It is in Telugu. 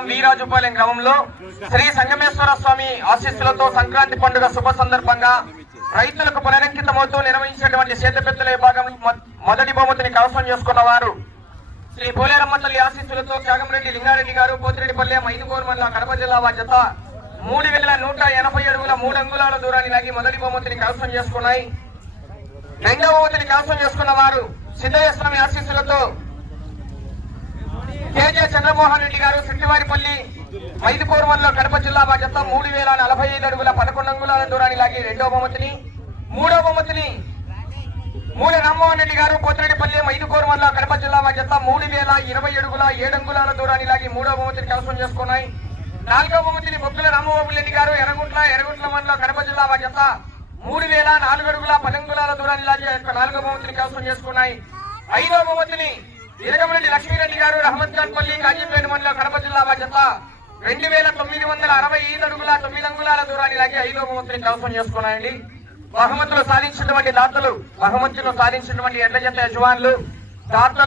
మండలం వీరాజుపాలెం గ్రామంలో శ్రీ సంగమేశ్వర స్వామి ఆశీస్సులతో సంక్రాంతి పండుగ శుభ సందర్భంగా రైతులకు పునరంకితమవుతూ నిర్వహించినటువంటి సేద్యపెద్దల విభాగం మొదటి బహుమతిని కైవసం చేసుకున్న వారు శ్రీ పోలేరమ్మ తల్లి ఆశీస్సులతో త్యాగంరెడ్డి లింగారెడ్డి గారు పోతిరెడ్డిపల్లెం 5 కోర్మల్ల కడప జిల్లా జత 3180 అడుగుల 3 అంగుళాల దూరాన్ని లాగి మొదటి బహుమతిని కైవసం చేసుకున్నాయి. రెండవ బహుమతిని కైవసం చేసుకున్న వారు సిద్ధయ్య స్వామి ఆశీస్సులతో కేజే చంద్రమోహన్ రెడ్డి గారు సిట్టివారిపల్లి 5 కోర్మల్ల కడప జిల్లా జత 3045 అడుగుల 11 అంగుళాల దూరాన్ని లాగి రెండవ బహుమతిని, మూడవ బహుమతిని మూల రామ్మోహన్ రెడ్డి గారు పోతిరెడ్డిపల్లెం 5 కోర్మల్ల కడప జిల్లా జత 3020 అడుగుల 7 అంగుళాల దూరాన్ని లాగి మూడవ బహుమతిని కైవసం చేసుకున్నాయి. నాలుగవ బహుమతిని బొక్కుల రామబాబు రెడ్డి గారు ఎర్రగుంట్ల మండలం కడప జిల్లా జత 3004 అడుగుల 10 అంగుళాల దూరాన్ని లాగి నాలుగవ బహుమతిని కైవసం చేసుకున్నాయి. ఐదవ బహుమతిని ఇరగమరెడ్డి లక్ష్మీరెడ్డి గారు రహమత్ ఖాన్ పల్లి కాజీపేట మండలం కడప జిల్లా జత 2965 అడుగుల 9 అంగుళాల దూరాన్ని లాగి ఐదవ బహుమతిని కైవసం చేసుకున్నాయండి. బహుమతులు సాధించినటువంటి దాతలు, బహుమతులు సాధించినటువంటి ఎడ్ల జత యజమానులు, దాతలు